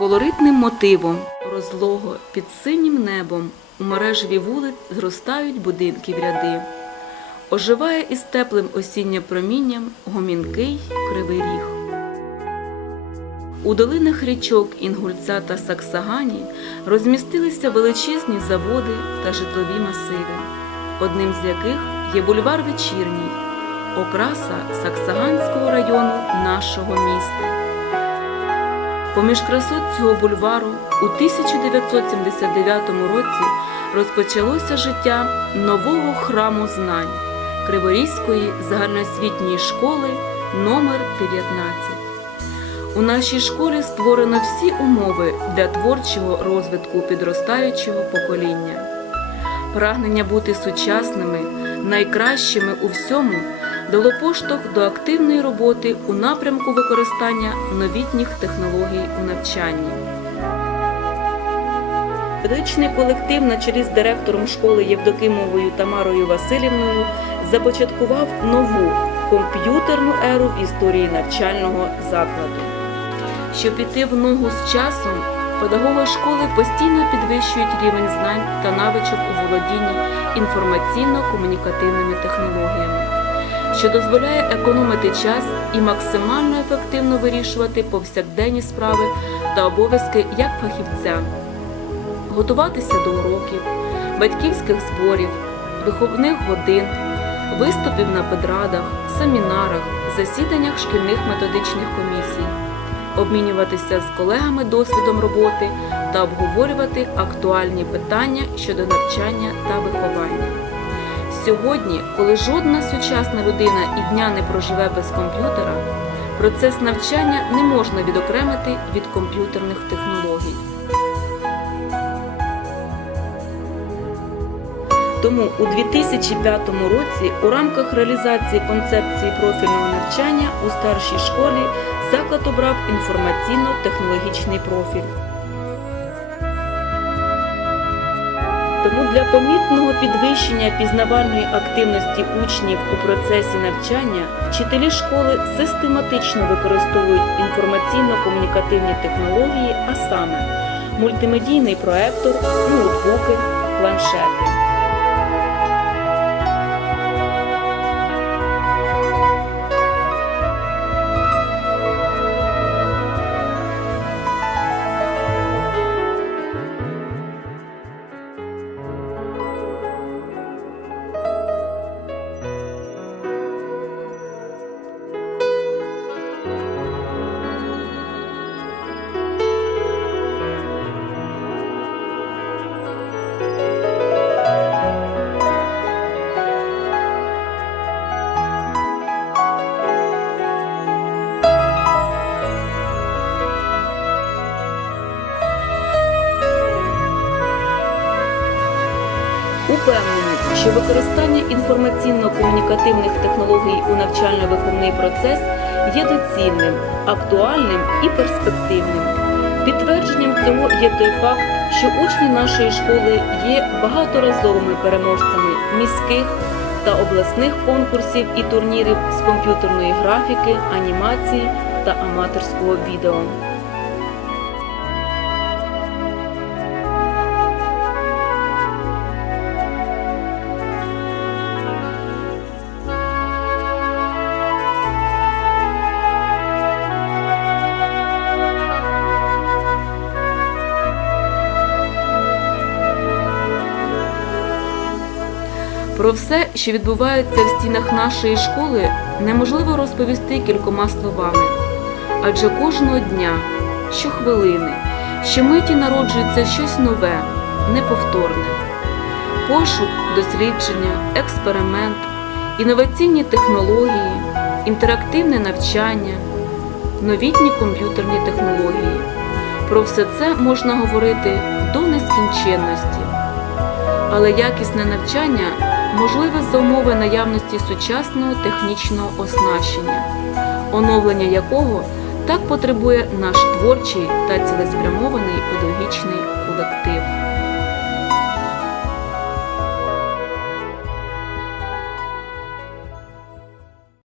Колоритним мотивом розлого під синім небом у мережеві вулиць зростають будинки в ряди. Оживає із теплим осіннім промінням гомінкий кривий ріг. У долинах річок Інгульця та Саксагані розмістилися величезні заводи та житлові масиви, одним з яких є бульвар Вечірній, окраса Саксаганського району нашого міста. Поміж красот цього бульвару у 1979 році розпочалося життя нового храму знань Криворізької загальноосвітньої школи номер 19. У нашій школі створено всі умови для творчого розвитку підростаючого покоління. Прагнення бути сучасними, найкращими у всьому дало поштовх до активної роботи у напрямку використання новітніх технологій у навчанні. Педагогічний колектив на чолі з директором школи Євдокимовою Тамарою Васильівною започаткував нову комп'ютерну еру в історії навчального закладу. Щоб піти в ногу з часом, педагоги школи постійно підвищують рівень знань та навичок у володінні інформаційно-комунікативними технологіями, що дозволяє економити час і максимально ефективно вирішувати повсякденні справи та обов'язки як фахівця, готуватися до уроків, батьківських зборів, виховних годин, виступів на педрадах, семінарах, засіданнях шкільних методичних комісій обмінюватися з колегами досвідом роботи та обговорювати актуальні питання щодо навчання та виховання. Сьогодні, коли жодна сучасна людина і дня не проживе без комп'ютера, процес навчання не можна відокремити від комп'ютерних технологій. Тому у 2005 році у рамках реалізації концепції профільного навчання у старшій школі заклад обрав інформаційно-технологічний профіль. Тому для помітного підвищення пізнавальної активності учнів у процесі навчання вчителі школи систематично використовують інформаційно-комунікативні технології, а саме мультимедійний проектор, ноутбуки, планшети. Упевнені, що використання інформаційно-комунікативних технологій у навчально-виховний процес є доцільним, актуальним і перспективним. Підтвердженням цього є той факт, що учні нашої школи є багаторазовими переможцями міських та обласних конкурсів і турнірів з комп'ютерної графіки, анімації та аматорського відео. Про все, що відбувається в стінах нашої школи, неможливо розповісти кількома словами. Адже кожного дня, щохвилини, щомиті народжується щось нове, неповторне. Пошук, дослідження, експеримент, інноваційні технології, інтерактивне навчання, новітні комп'ютерні технології. Про все це можна говорити до нескінченності. Але якісне навчання можливе за умови наявності сучасного технічного оснащення, оновлення якого так потребує наш творчий та цілеспрямований колектив.